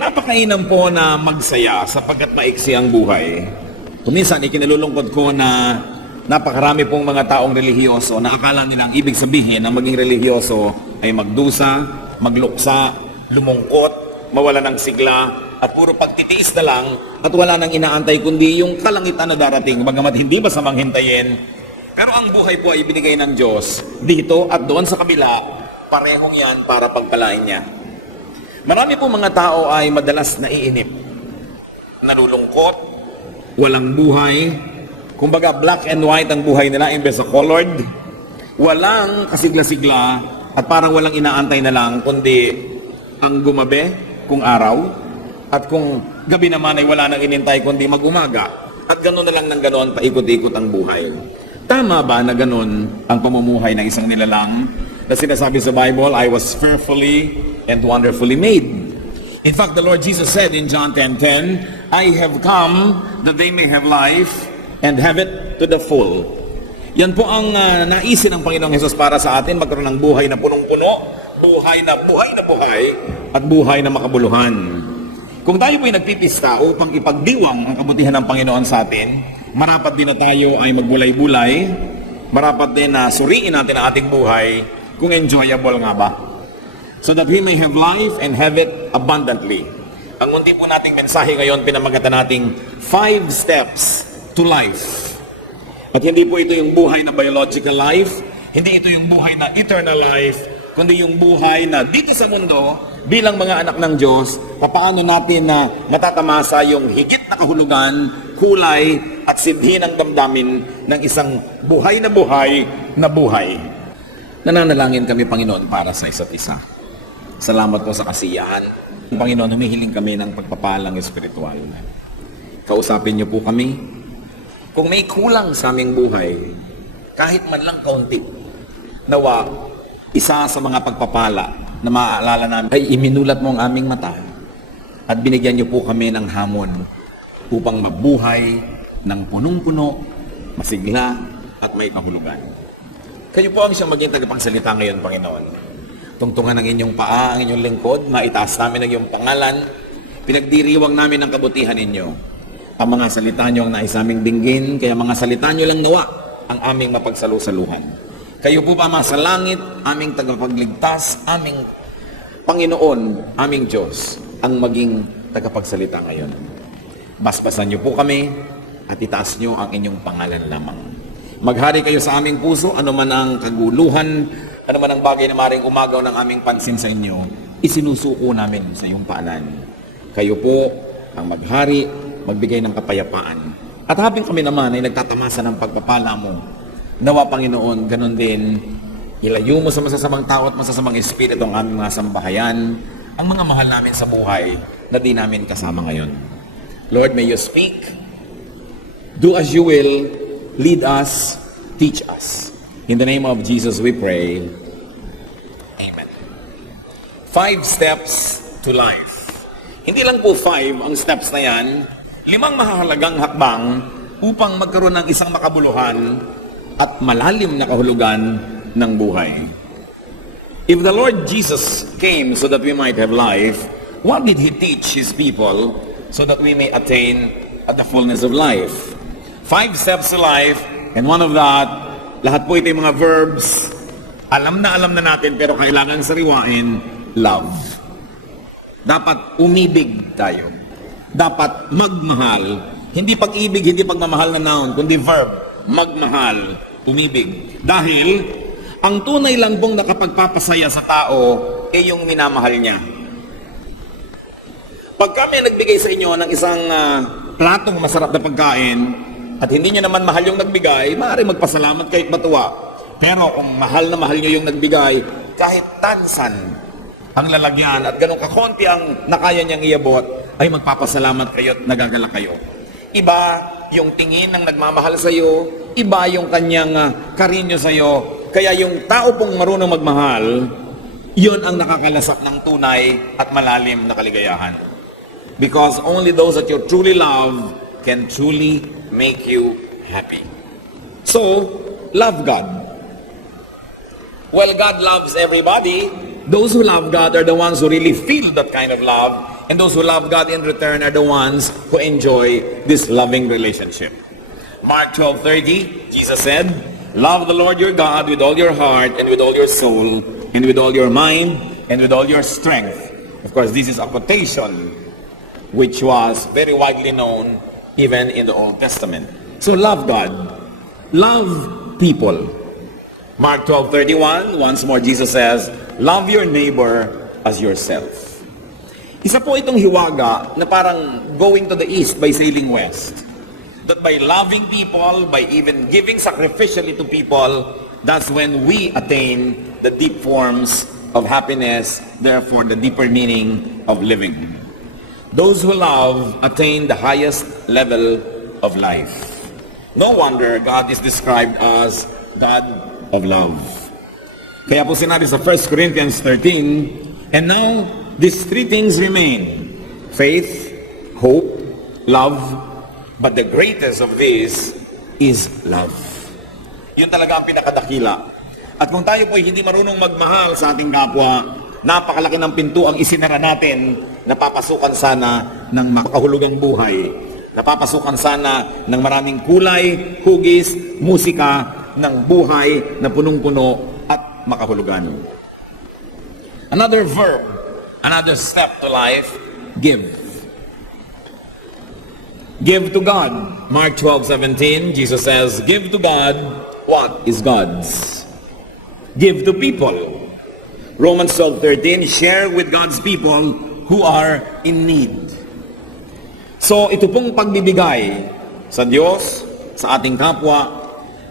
Napakainam po na magsaya sapagkat maiksi ang buhay. Kuminsan, ikinalulungkot ko na napakarami pong mga taong relihiyoso na akala nilang ibig sabihin na maging relihiyoso ay magdusa, magluksa, lumungkot, mawala ng sigla, at puro pagtitiis na lang at wala nang inaantay kundi yung kalangitan na darating, bagamat hindi ba sa manghintayin. Pero ang buhay po ay binigay ng Diyos dito at doon sa kabila, parehong yan para pagpalain niya. Marami po mga tao ay madalas naiinip, nalulungkot, walang buhay. Kumbaga black and white ang buhay nila imbes sa colored. Walang kasigla-sigla at parang walang inaantay na lang kundi ang gumabi kung araw at kung gabi naman ay wala nang inintay kundi mag-umaga. At gano'n na lang ng gano'n paikot-ikot ang buhay. Tama ba na gano'n ang pamumuhay ng isang nilalang na sinasabi sa Bible, I was fearfully and wonderfully made. In fact, the Lord Jesus said in John 10:10, I have come that they may have life and have it to the full. Yan po ang naisin ng Panginoong Hesus para sa atin, magkaroon ng buhay na punong-puno, buhay na buhay, at buhay na makabuluhan. Kung tayo po'y nagpipista upang ipagdiwang ang kabutihan ng Panginoon sa atin, marapat din na tayo ay magbulay-bulay, marapat din na suriin natin ang ating buhay kung enjoyable nga ba. So that we may have life and have it abundantly. Ang munti po nating mensahe ngayon, pinamagatan nating 5 steps to life. At hindi po ito yung buhay na biological life, hindi ito yung buhay na eternal life, kundi yung buhay na dito sa mundo, bilang mga anak ng Diyos, paano natin na matatamasa yung higit na kahulugan, kulay, at sidhi ng damdamin ng isang buhay na buhay na buhay. Nananalangin kami, Panginoon, para sa isa't isa. Salamat po sa kasiyahan. Panginoon, humihiling kami ng pagpapalang espiritual. Kausapin niyo po kami. Kung may kulang sa aming buhay, kahit man lang kaunti, nawa, isa sa mga pagpapala na maaalala namin ay iminulat mo ang aming mata at binigyan niyo po kami ng hamon upang mabuhay ng punong-puno, masigla, at may kahulugan. Kayo po ang siyang maging tagapagsalita ngayon, Panginoon. Tungtungan ng inyong paa, ang inyong lingkod, maitaas namin ang iyong pangalan, pinagdiriwang namin ang kabutihan ninyo. Ang mga salita nyo ang nais aming dinggin, kaya mga salita nyo lang nawa ang aming mapagsalusaluhan. Kayo po pa sa langit, aming tagapagligtas, aming Panginoon, aming Diyos, ang maging tagapagsalita ngayon. Basbasan nyo po kami at itaas nyo ang inyong pangalan lamang. Maghari kayo sa aming puso, ano man ang kaguluhan, ano man ang bagay na maring umagaw ng aming pansin sa inyo, isinusuko namin sa iyong paanan. Kayo po ang maghari, magbigay ng kapayapaan. At habang kami naman ay nagtatamasa ng pagpapala mo, nawa Panginoon, ganun din, ilayo mo sa masasamang tao at masasamang espiritu ang aming mga sambahayan, ang mga mahal namin sa buhay na di namin kasama ngayon. Lord, may you speak. Do as you will. Lead us. Teach us. In the name of Jesus we pray. Amen. 5 steps to life. Hindi lang po 5 ang steps na yan, 5 mahalagang hakbang upang magkaroon ng isang makabuluhan at malalim na kahulugan ng buhay. If the Lord Jesus came so that we might have life, what did He teach His people so that we may attain at the fullness of life? 5 steps to life, and one of that, lahat po ito yung mga verbs, alam na natin pero kailangan sariwain, love. Dapat umibig tayo. Dapat magmahal. Hindi pag-ibig, hindi pagmamahal na noun, kundi verb. Magmahal, umibig. Dahil, ang tunay lang pong nakapagpapasaya sa tao ay yung minamahal niya. Pag kami nagbigay sa inyo ng isang platong masarap na pagkain, at hindi nyo naman mahal yung nagbigay, maaari magpasalamat kahit matuwa. Pero kung mahal na mahal nyo yung nagbigay, kahit tansan ang lalagyan at ganun kakonti ang nakaya niyang iabot, ay magpapasalamat kayo at nagagala kayo. Iba yung tingin ng nagmamahal sa iyo, iba yung kanyang karinyo sa iyo. Kaya yung tao pong marunong magmahal, yun ang nakakalasap ng tunay at malalim na kaligayahan. Because only those that you truly love can truly make you happy. So, love God. Well, God loves everybody. Those who love God are the ones who really feel that kind of love and those who love God in return are the ones who enjoy this loving relationship. Mark 12:30, Jesus said, "Love the Lord your God with all your heart and with all your soul and with all your mind and with all your strength." Of course, this is a quotation which was very widely known even in the Old Testament. So love God. Love people. Mark 12:31, once more Jesus says, "Love your neighbor as yourself." Isa po itong hiwaga na parang going to the east by sailing west. That by loving people, by even giving sacrificially to people, that's when we attain the deep forms of happiness, therefore the deeper meaning of living. Those who love attain the highest level of life. No wonder God is described as God of love. Kaya po sinabi sa 1 Corinthians 13, "And now these three things remain: faith, hope, love, but the greatest of these is love." Yun talaga ang pinakadakila. At kung tayo po hindi marunong magmahal sa ating kapwa, napakalaki ng pinto ang isinara natin, napapasukan sana ng makahulugang buhay. Napapasukan sana ng maraming kulay, hugis, musika, ng buhay na punong-puno at makahulugan. Another verb, another step to life, give. Give to God. Mark 12:17, Jesus says, "Give to God what is God's." Give to people. Romans 12:13, share with God's people who are in need. So ito pong pagbibigay sa Diyos, sa ating kapwa,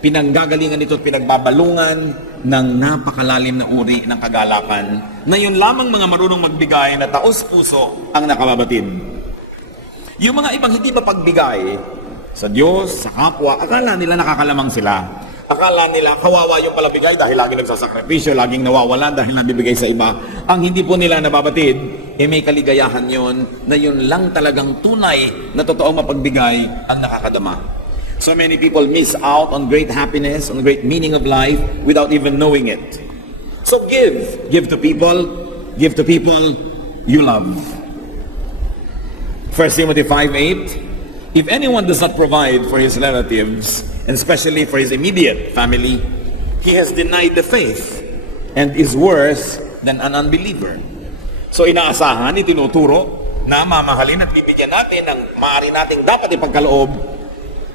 pinanggagalingan ito at pinagbabalungan ng napakalalim na uri ng kagalakan na yun lamang mga marunong magbigay na taos-puso ang nakababatid. Yung mga ibang hindi mapagbigay sa Diyos, sa kapwa, akala nila nakakalamang sila. Akala nila kawawa yung palabigay dahil laging nagsasakripisyo, laging nawawalan dahil nabibigay sa iba. Ang hindi po nila nababatid, may kaligayahan yon na yun lang talagang tunay na totoong mapagbigay ang nakakadama. So many people miss out on great happiness, on great meaning of life without even knowing it. So give. Give to people you love. 1 Timothy 5:8, if anyone does not provide for his relatives, and especially for his immediate family, he has denied the faith and is worse than an unbeliever. So inaasahan, itinuturo na mamahalin at bibigyan natin ng maaari nating dapat ipagkaloob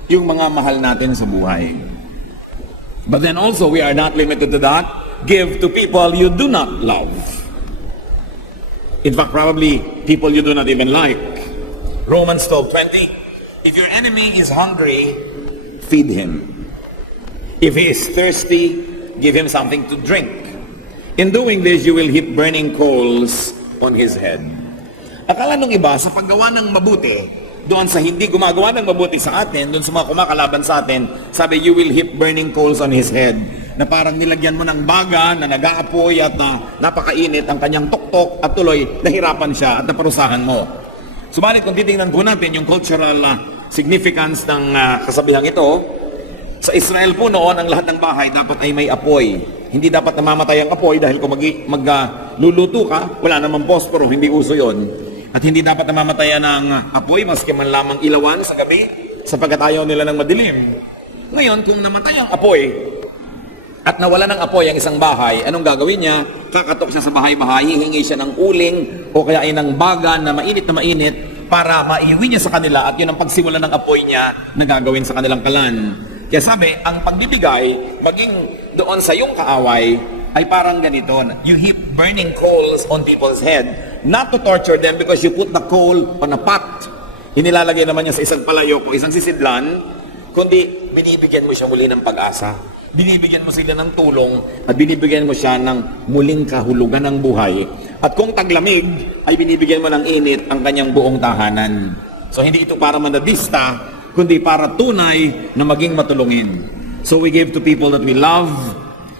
yung mga mahal natin sa buhay. But then also, we are not limited to that. Give to people you do not love. In fact, probably people you do not even like. Romans 12:20, if your enemy is hungry, feed him. If he is thirsty, give him something to drink. In doing this, you will heap burning coals on his head. Akala nung iba, sa paggawa ng mabuti, doon sa hindi gumagawa ng mabuti sa atin, doon sa mga kumakalaban sa atin, sabi, you will heap burning coals on his head. Na parang nilagyan mo ng baga na nag-aapoy at napakainit ang kanyang tuktok at tuloy nahirapan siya at naparusahan mo. Subalit kung titingnan po natin yung cultural significance ng kasabihang ito, sa Israel po noon, ang lahat ng bahay dapat ay may apoy. Hindi dapat namamatay ang apoy dahil kung magluluto ka, wala namang posporo, hindi uso yon. At hindi dapat namamatayan ng apoy, maski man lamang ilawan sa gabi, sapagkat ayaw nila ng madilim. Ngayon, kung namatay ang apoy, at nawala ng apoy ang isang bahay, anong gagawin niya? Kakatok siya sa bahay-bahay, hihingi siya ng uling, o kaya ay ng baga na mainit, para maiuwi niya sa kanila, at yun ang pagsimula ng apoy niya na gagawin sa kanilang kalan. Kaya sabi, ang pagbibigay, maging doon sa iyong kaaway, ay parang ganito, you heap burning coals on people's head, not to torture them because you put the coal on a pot. Inilalagay naman niya sa isang palayok o isang sisidlan, kundi binibigyan mo siya muli ng pag-asa. Binibigyan mo sila ng tulong at binibigyan mo siya ng muling kahulugan ng buhay. At kung taglamig, ay binibigyan mo ng init ang kanyang buong tahanan. So hindi ito para manadista, kundi para tunay na maging matulungin. So we give to people that we love,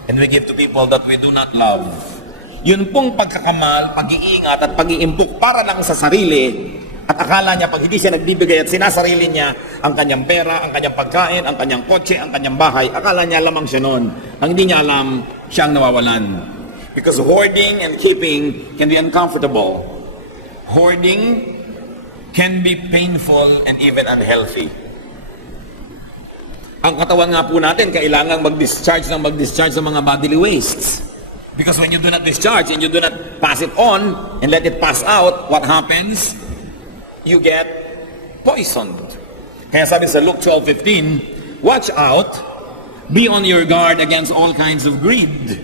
and we give to people that we do not love. Yun pong pagkakamal, pag-iingat at pag-iimpok para lang sa sarili, at akala niya pag hindi siya nagbibigay at sinasarili niya ang kanyang pera, ang kanyang pagkain, ang kanyang kotse, ang kanyang bahay, akala niya lamang siya noon. Ang hindi niya alam, siya ang nawawalan. Because hoarding and keeping can be uncomfortable. Hoarding can be painful and even unhealthy. Ang katawan nga po natin, kailangang mag-discharge ng mga bodily wastes. Because when you do not discharge and you do not pass it on and let it pass out, what happens? You get poisoned. Kaya sabi sa Luke 12:15, watch out, be on your guard against all kinds of greed.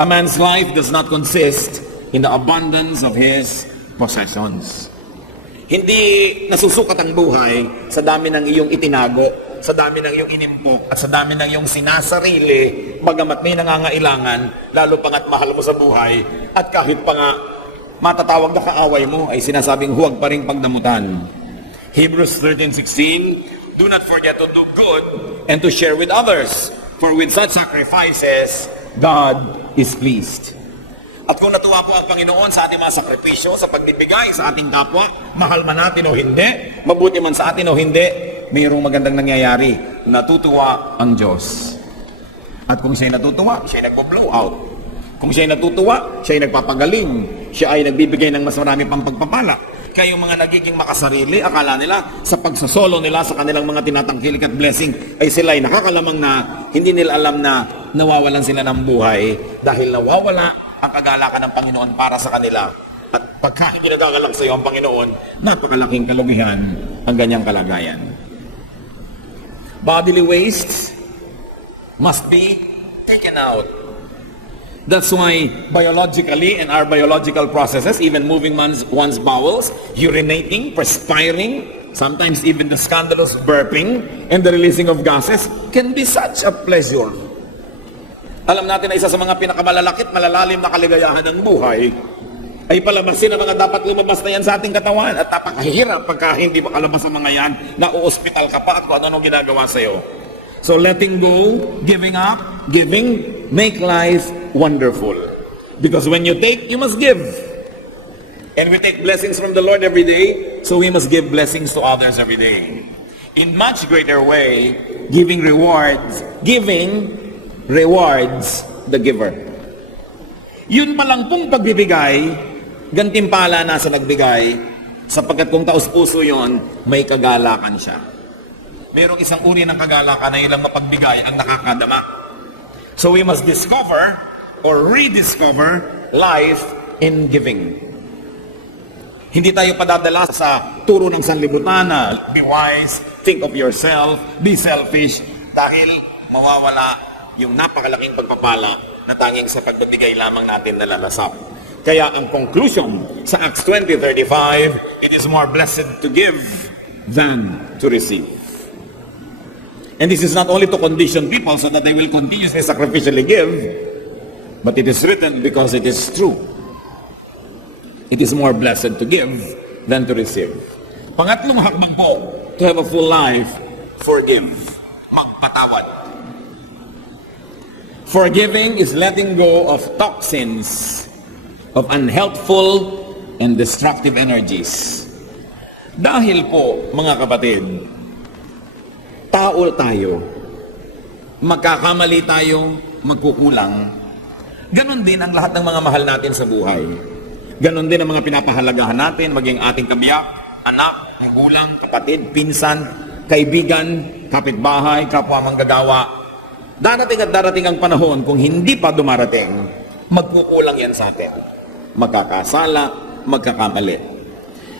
A man's life does not consist in the abundance of his possessions. Hindi nasusukat ang buhay sa dami ng iyong itinago, sa dami ng iyong inimpok, at sa dami ng iyong sinasarili, bagamat may nangangailangan, lalo pa nga't mahal mo sa buhay, at kahit pa nga matatawag na kaaway mo, ay sinasabing huwag pa rin pagdamutan. Hebrews 13:16, do not forget to do good and to share with others, for with such sacrifices, God is pleased. At kung natuwa po ang Panginoon sa ating mga sakripisyo, sa pagbibigay sa ating kapwa, mahal man natin o hindi, mabuti man sa atin o hindi, mayroong magandang nangyayari. Natutuwa ang Diyos. At kung siya'y natutuwa, siya'y nagbo-blow out. Kung siya'y natutuwa, siya'y nagpapagaling. Siya ay nagbibigay ng mas marami pang pagpapala. Kaya yung mga nagiging makasarili, akala nila sa pagsasolo nila sa kanilang mga tinatangkilik at blessing, ay sila'y nakakalamang na hindi nila alam na nawawalan sila ng buhay dahil nawawala ang kagalakan ng Panginoon para sa kanila. At pagka hindi nagagalak sa iyo ang Panginoon, napakalaking kalugihan ang ganyang kalagayan. Bodily wastes must be taken out. That's why biologically and our biological processes, even moving one's bowels, urinating, perspiring, sometimes even the scandalous burping and the releasing of gases can be such a pleasure. Alam natin na isa sa mga pinakamalalakit, malalalim na kaligayahan ng buhay ay palabasin ang mga dapat lumabas na yan sa ating katawan. At napakahirap pagka hindi makalabas ang mga yan, na-o-hospital ka pa at kung ano ginagawa sa'yo. So letting go, giving up, giving, make life wonderful. Because when you take, you must give. And we take blessings from the Lord every day, so we must give blessings to others every day. In much greater way, giving rewards the giver. Yun pa lang pong pagbibigay, gantimpala na sa nagbigay, sapagkat kung taos-puso yon, may kagalakan siya. Mayroong isang uri ng kagalakan na ilang mapagbigay ang nakakadama. So we must discover or rediscover life in giving. Hindi tayo padadala sa turo ng sanlibutan na be wise, think of yourself, be selfish, dahil mawawala yung napakalaking pagpapala na tanging sa pagbibigay lamang natin nalalasap. Kaya ang conclusion sa Acts 20:35, it is more blessed to give than to receive. And this is not only to condition people so that they will continuously sacrificially give, but it is written because it is true. It is more blessed to give than to receive. Pangatlong hakbang po, to have a full life, forgive. Magpatawad. Forgiving is letting go of toxins, of unhelpful and destructive energies. Dahil po, mga kapatid, tao tayo, magkakamali tayo, magkukulang. Ganon din ang lahat ng mga mahal natin sa buhay. Ganon din ang mga pinapahalagahan natin, maging ating kabiyak, anak, magulang, kapatid, pinsan, kaibigan, kapitbahay, kapwa manggagawa. Darating at darating ang panahon, kung hindi pa dumarating, magkukulang yan sa atin. Magkakasala, magkakamali.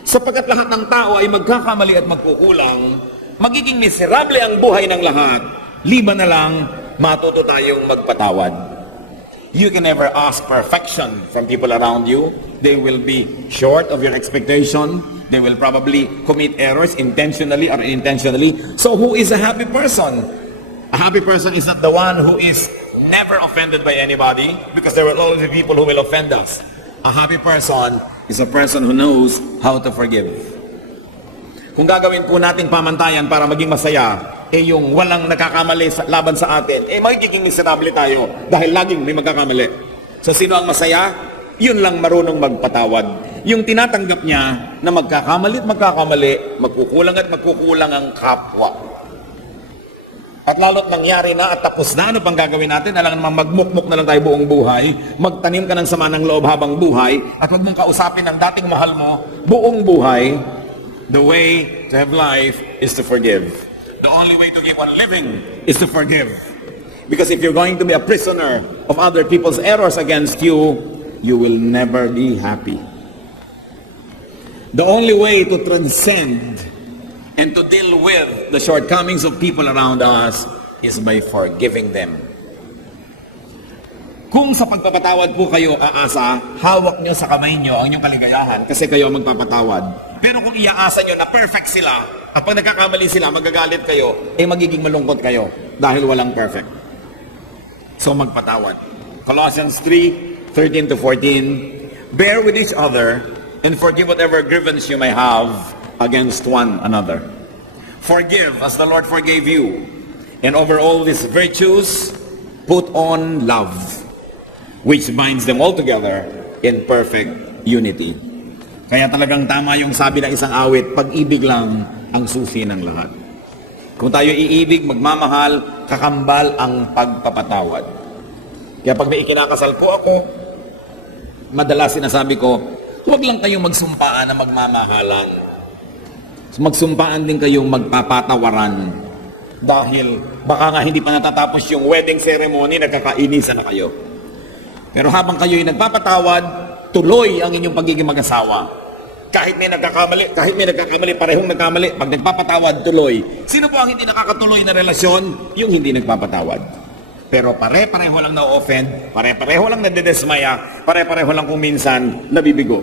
Sapagkat lahat ng tao ay magkakamali at magkukulang, magiging miserable ang buhay ng lahat, liban na lang matuto tayong magpatawad. You can never ask perfection from people around you. They will be short of your expectation. They will probably commit errors intentionally or unintentionally. So who is a happy person? A happy person is not the one who is never offended by anybody, because there will always be people who will offend us. A happy person is a person who knows how to forgive. Kung gagawin po nating pamantayan para maging masaya, yung walang nakakamali laban sa atin, magiging miserable tayo dahil laging may magkakamali. So sino ang masaya? Yun lang marunong magpatawad. Yung tinatanggap niya na magkakamali at magkakamali, magkukulang at magkukulang ang kapwa. at lalo't nangyari na at tapos na, ano pang gagawin natin? Alam naman magmukmuk na lang tayo buong buhay, magtanim ka ng sama ng loob habang buhay, at huwag mong kausapin ng dating mahal mo buong buhay. The way to have life is to forgive. The only way to keep on living is to forgive. Because if you're going to be a prisoner of other people's errors against you, you will never be happy. The only way to transcend and to deal with the shortcomings of people around us is by forgiving them. Kung sa pagpapatawad po kayo aasa, hawak nyo sa kamay nyo ang inyong kaligayahan kasi kayo ang magpapatawad. Pero kung iaasa nyo na perfect sila, at pag nagkakamali sila, magagalit kayo, magiging malungkot kayo dahil walang perfect. So magpatawad. Colossians 3:13-14, bear with each other and forgive whatever grievance you may have against one another. Forgive as the Lord forgave you. And over all these virtues, put on love, which binds them all together in perfect unity. Kaya talagang tama yung sabi ng isang awit, pag-ibig lang ang susi ng lahat. Kung tayo iibig, magmamahal, kakambal ang pagpapatawad. Kaya pag may ikinakasal po ako, madalas sinasabi ko, huwag lang kayong magsumpaan na magmamahalan. Magsumpaan din kayong magpapatawaran dahil baka nga hindi pa natatapos yung wedding ceremony, nagkakainisan na kayo. Pero habang kayo'y nagpapatawad, tuloy ang inyong pagiging mag-asawa. Kahit may nagkakamali, parehong nagkamali, pag nagpapatawad, tuloy. Sino po ang hindi nakakatuloy na relasyon? Yung hindi nagpapatawad. Pero pare-pareho lang na-offend, pare-pareho lang nadedesmaya, pare-pareho lang kung minsan nabibigo.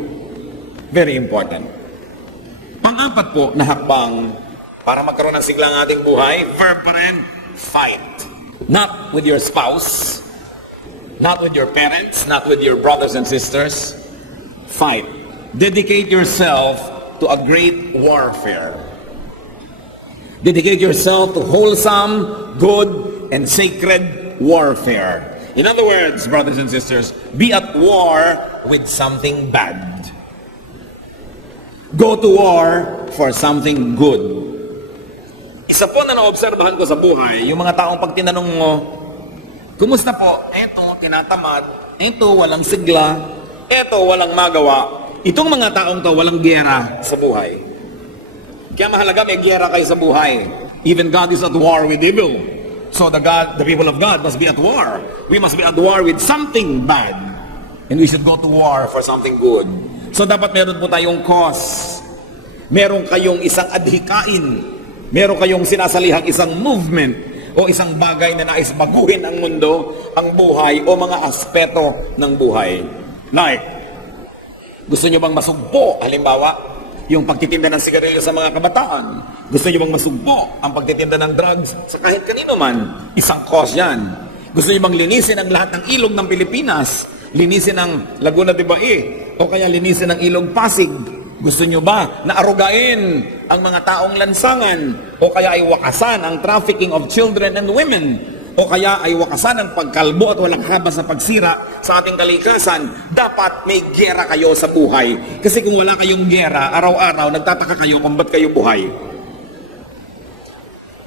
Very important. Pang-apat po na hakbang para magkaroon ng sigla ng ating buhay, verb pa rin, fight. Not with your spouse, not with your parents, not with your brothers and sisters. Fight. Dedicate yourself to a great warfare. Dedicate yourself to wholesome, good, and sacred warfare. In other words, brothers and sisters, be at war with something bad. Go to war for something good. Isa po na naobserbahan ko sa buhay, yung mga taong pag tinanong mo, kumusta po? Eto, tinatamad. Eto, walang sigla. Eto, walang magawa. Itong mga taong to, walang giyera sa buhay. Kaya mahalaga may giyera kayo sa buhay. Even God is at war with evil. So the people of God must be at war. We must be at war with something bad. And we should go to war for something good. So dapat meron po tayong cause. Meron kayong isang adhikain. Meron kayong sinasalihang isang movement o isang bagay na nais baguhin ang mundo, ang buhay o mga aspeto ng buhay. Like, gusto nyo bang masugpo? Halimbawa, yung pagtitinda ng sigarilyo sa mga kabataan. Gusto nyo bang masugpo ang pagtitinda ng drugs sa kahit kanino man? Isang cause yan. Gusto nyo bang linisin ang lahat ng ilog ng Pilipinas? Linisin ang Laguna de Bae o kaya linisin ang Ilog Pasig? Gusto nyo ba na arugain ang mga taong lansangan o kaya ay wakasan ang trafficking of children and women o kaya ay wakasan ang pagkalbo at walang habas na pagsira sa ating kalikasan? Dapat may giyera kayo sa buhay. Kasi kung wala kayong giyera, araw-araw nagtataka kayo kung ba't kayo buhay.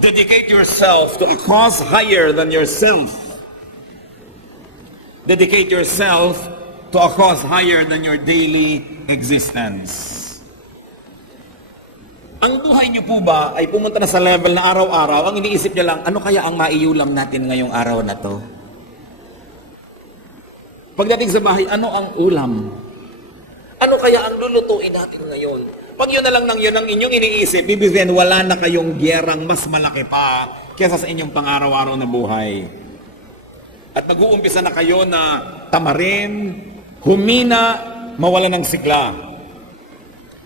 Dedicate yourself to a cause higher than yourself. Dedicate yourself to a cause higher than your daily existence. Ang buhay niyo po ba ay pumunta na sa level na araw-araw, ang iniisip niya lang, ano kaya ang maiulam natin ngayong araw na to? Pagdating sa bahay, ano ang ulam? Ano kaya ang lulutuin natin ngayon? Pag yun na lang ng yun ang inyong iniisip, ibig wala na kayong giyerang mas malaki pa kaysa sa inyong pang-araw-araw na buhay. At nag-uumpisa na kayo na tamarin, humina, mawala ng sigla.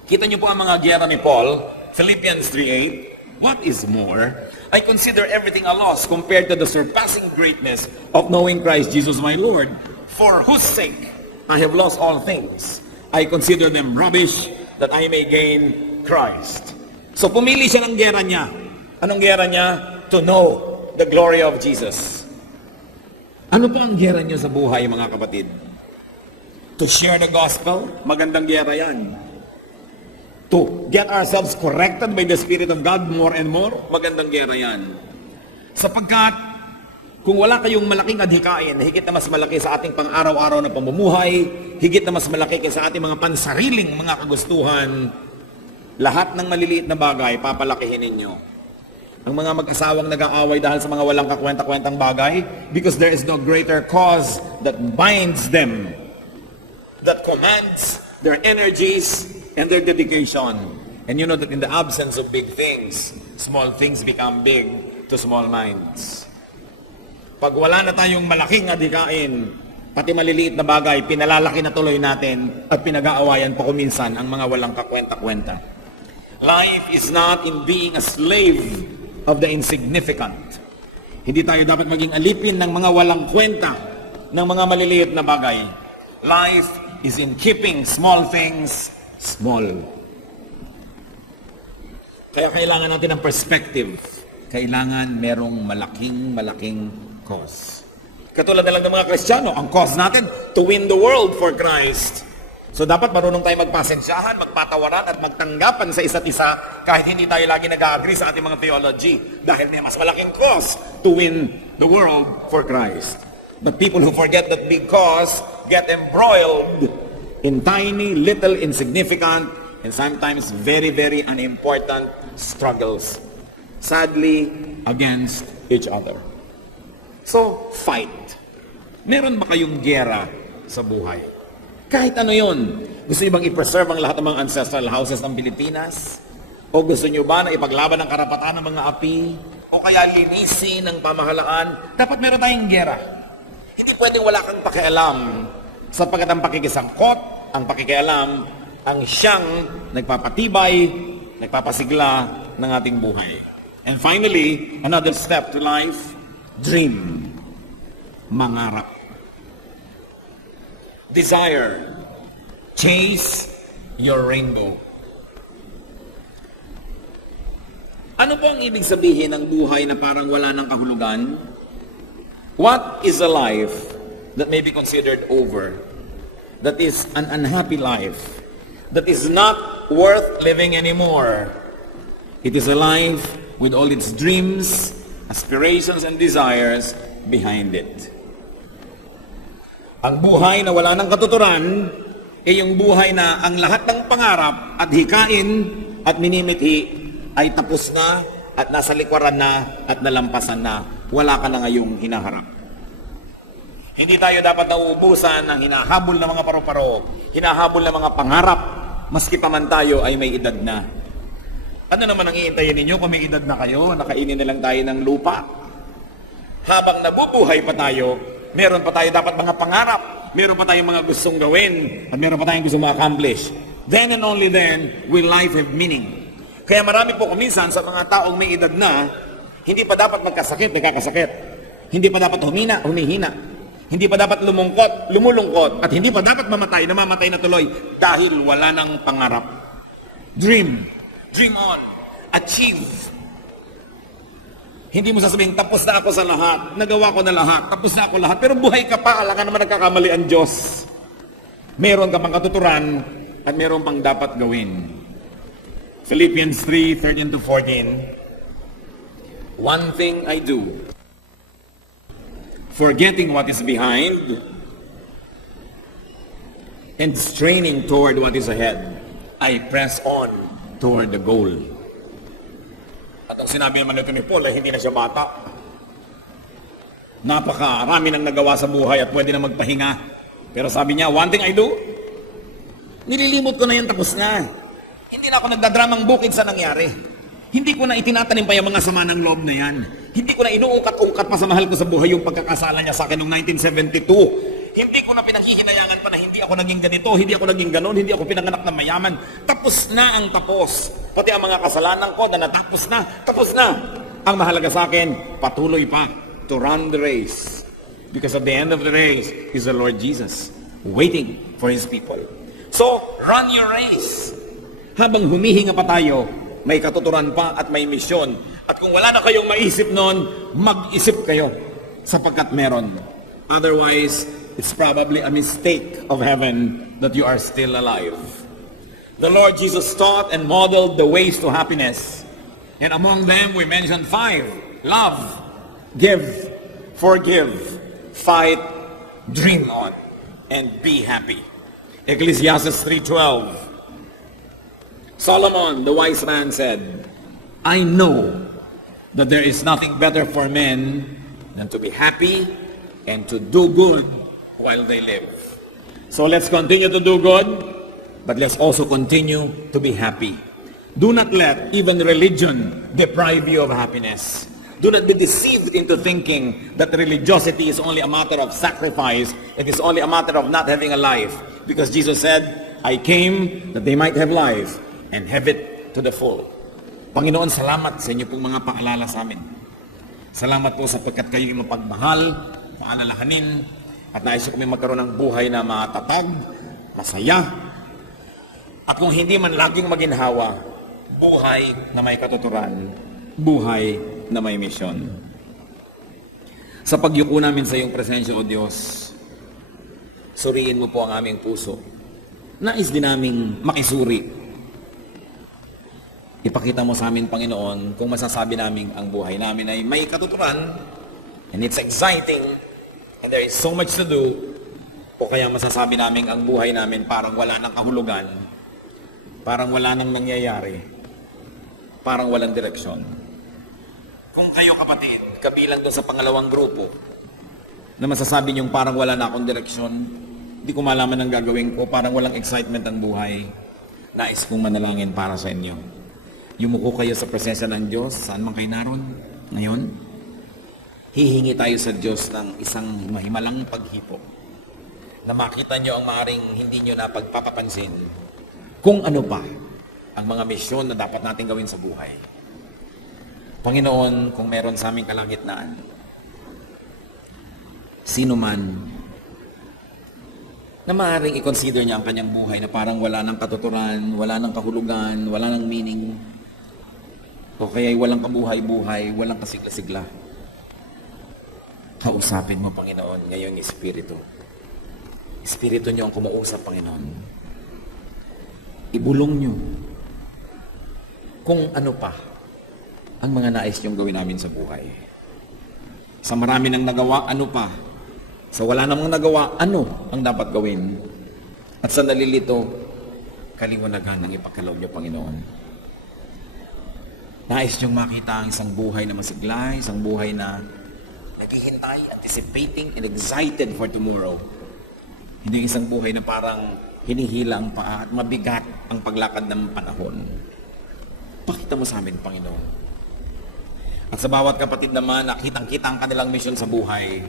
Kita niyo po ang mga giyera ni Paul, Philippians 3:8. What is more, I consider everything a loss compared to the surpassing greatness of knowing Christ Jesus my Lord, for whose sake I have lost all things. I consider them rubbish that I may gain Christ. So pumili siya ng giyera niya. Anong giyera niya? To know the glory of Jesus. Ano po ang giyera niyo sa buhay, mga kapatid? To share the gospel? Magandang giyera yan. To get ourselves corrected by the Spirit of God more and more? Magandang giyera yan. Sapagkat kung wala kayong malaking adhikain na higit na mas malaki sa ating pang-araw-araw na pamumuhay, higit na mas malaki kaysa ating mga pansariling mga kagustuhan, lahat ng maliliit na bagay, papalakihin ninyo. Ang mga mag-asawang nag-aaway dahil sa mga walang kakwenta-kwentang bagay, because there is no greater cause that binds them, that commands their energies and their dedication. And you know that in the absence of big things, small things become big to small minds. Pag wala na tayong malaking adhikain, pati maliliit na bagay, pinalalaki na tuloy natin at pinag-aawayan pa kuminsan ang mga walang kakwenta-kwenta. Life is not in being a slave of the insignificant. Hindi tayo dapat maging alipin ng mga walang kwenta, ng mga maliliit na bagay. Life is in keeping small things small. Kaya kailangan natin ng perspective. Kailangan merong malaking cause. Katulad na lang ng mga Kristiyano, ang cause natin, to win the world for Christ. So dapat marunong tayo magpasensyahan, magpatawaran at magtanggapan sa isa't isa kahit hindi tayo lagi nag-agree sa ating mga theology dahil may mas malaking cause to win the world for Christ. But people who forget that big cause get embroiled in tiny, little, insignificant, and sometimes very unimportant struggles. Sadly, against each other. So, fight. Meron ba kayong giyera sa buhay? Kahit ano yun. Gusto nyo bang i-preserve ang lahat ng mga ancestral houses ng Pilipinas? O gusto nyo ba na ipaglaban ang karapatan ng mga api? O kaya linisin ang pamahalaan? Dapat meron tayong giyera. Hindi pwedeng wala kang pakialam sapagkat ang pakikisangkot, ang pakikialam, ang siyang nagpapatibay, nagpapasigla ng ating buhay. And finally, another step to life, dream. Mangarap. Desire. Chase your rainbow. Ano po ang ibig sabihin ng buhay na parang wala ng kahulugan? What is a life that may be considered over? That is an unhappy life. That is not worth living anymore. It is a life with all its dreams, aspirations, and desires behind it. Ang buhay na wala ng katuturan ay yung buhay na ang lahat ng pangarap at hikain at minimithi ay tapos na at nasa likwaran na at nalampasan na. Wala ka na ngayong hinaharap. Hindi tayo dapat nauubusan ng hinahabol ng mga paru-paro, hinahabol ng mga pangarap, maski pa man tayo ay may edad na. Ano naman ang iintayin ninyo kung may edad na kayo, nakainin na lang tayo ng lupa? Habang nabubuhay pa tayo, meron pa tayo dapat mga pangarap, meron pa tayong mga gustong gawin, at meron pa tayong gustong ma-accomplish. Then and only then will life have meaning. Kaya marami po kuminsan sa mga taong may edad na, hindi pa dapat magkasakit, nagkakasakit. Hindi pa dapat humina, humihina. Hindi pa dapat lumungkot, lumulungkot. At hindi pa dapat mamatay, namamatay na tuloy dahil wala ng pangarap. Dream. Dream on. Achieve. Hindi mo sasabihin, tapos na ako sa lahat. Nagawa ko na lahat. Tapos na ako lahat. Pero buhay ka pa, alam ka naman nagkakamali ang Diyos. Meron ka pang katuturan at meron pang dapat gawin. Philippians 3:13-14. One thing I do, forgetting what is behind and straining toward what is ahead, I press on toward the goal. At ang sinabi naman ito ni Paul ay hindi na siya bata. Napakarami nang nagawa sa buhay at pwede na magpahinga. Pero sabi niya, one thing I do, nililimot ko na yan, tapos na. Hindi na ako nagdadramang bukid sa nangyari. Hindi ko na itinatanim pa yung mga sama ng loob na yan. Hindi ko na inuungkat-ungkat pa sa mahal ko sa buhay yung pagkakasala niya sa akin noong 1972. Hindi ko na pinaghihinayangan pa na hindi ako naging ganito, hindi ako naging ganon, hindi ako pinanganak na mayaman. Tapos na ang tapos. Pati ang mga kasalanan ko na natapos na, tapos na. Ang mahalaga sa akin, patuloy pa to run the race. Because at the end of the race is the Lord Jesus waiting for His people. So, run your race. Habang humihinga pa tayo, may katuturan pa at may misyon. At kung wala na kayong maisip noon, mag-isip kayo sapagkat meron. Otherwise, it's probably a mistake of heaven that you are still alive. The Lord Jesus taught and modeled the ways to happiness. And among them, we mentioned 5. Love. Give, forgive, fight, dream on, and be happy. Ecclesiastes 3:12. Solomon, the wise man, said, I know that there is nothing better for men than to be happy and to do good while they live. So let's continue to do good, but let's also continue to be happy. Do not let even religion deprive you of happiness. Do not be deceived into thinking that religiosity is only a matter of sacrifice. It is only a matter of not having a life. Because Jesus said, I came that they might have life and have it to the full. Panginoon, salamat sa inyo pong mga paalala sa amin. Salamat po sapagkat kayo yung mapagmahal, paalalahanin, at nais ko kami magkaroon ng buhay na matatag, masaya, at kung hindi man laging maginhawa, buhay na may katuturan, buhay na may misyon. Sa pagyuko namin sa iyong presensya, O Diyos, suriin mo po ang aming puso. Nais din naming makisuri. Ipakita mo sa amin, Panginoon, kung masasabi namin ang buhay namin ay may katuturan, and it's exciting, and there is so much to do, o kaya masasabi namin ang buhay namin parang wala ng kahulugan, parang wala nang nangyayari, parang walang direksyon. Kung kayo, kapatid, kabilang doon sa pangalawang grupo, na masasabi niyong parang wala na akong direksyon, hindi ko malaman ang gagawin ko, parang walang excitement ang buhay, nais kong manalangin para sa inyo. Yumuko kayo sa presensya ng Diyos, saan man kayo naroon ngayon. Hihingi tayo sa Diyos ng isang mahimalang paghipo, na makita nyo ang maaaring hindi nyo na pagpapapansin kung ano pa ang mga misyon na dapat natin gawin sa buhay. Panginoon, kung meron sa aming kalagitnaan, sino man na maaaring i-consider niya ang kanyang buhay na parang wala ng katuturan, wala ng kahulugan, wala ng meaning, o kaya walang kabuhay-buhay, walang kasigla-sigla. Kausapin mo, Panginoon, ngayong Espiritu. Espiritu niyo ang kumuusap, Panginoon. Ibulong niyo kung ano pa ang mga nais niyong gawin namin sa buhay. Sa marami nang nagawa, ano pa? Sa wala namang nagawa, ano ang dapat gawin? At sa nalilito, kaliwanagan ang ipagkaloob niyo, Panginoon. Nais niyong makita ang isang buhay na masiglay, isang buhay na naghihintay, anticipating, and excited for tomorrow. Hindi isang buhay na parang hinihila ang paa at mabigat ang paglakad ng panahon. Pakita mo sa amin, Panginoon. At sa bawat kapatid naman na kitang-kita ang kanilang misyon sa buhay,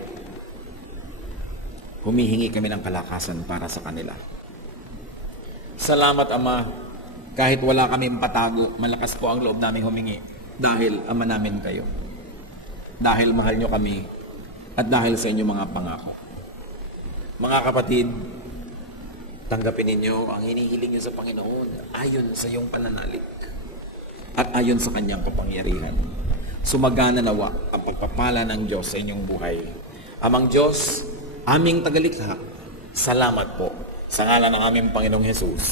humihingi kami ng kalakasan para sa kanila. Salamat, Ama. Kahit wala kaming patago, malakas po ang loob namin humingi. Dahil Ama namin kayo. Dahil mahal nyo kami. At dahil sa inyong mga pangako. Mga kapatid, tanggapin ninyo ang hinihiling nyo sa Panginoon ayon sa iyong pananalig. At ayon sa kanyang kapangyarihan. Sumagana nawa ang pagpapala ng Diyos sa inyong buhay. Amang Diyos, aming tagalikha, salamat po sa ngalan ng aming Panginoong Hesus.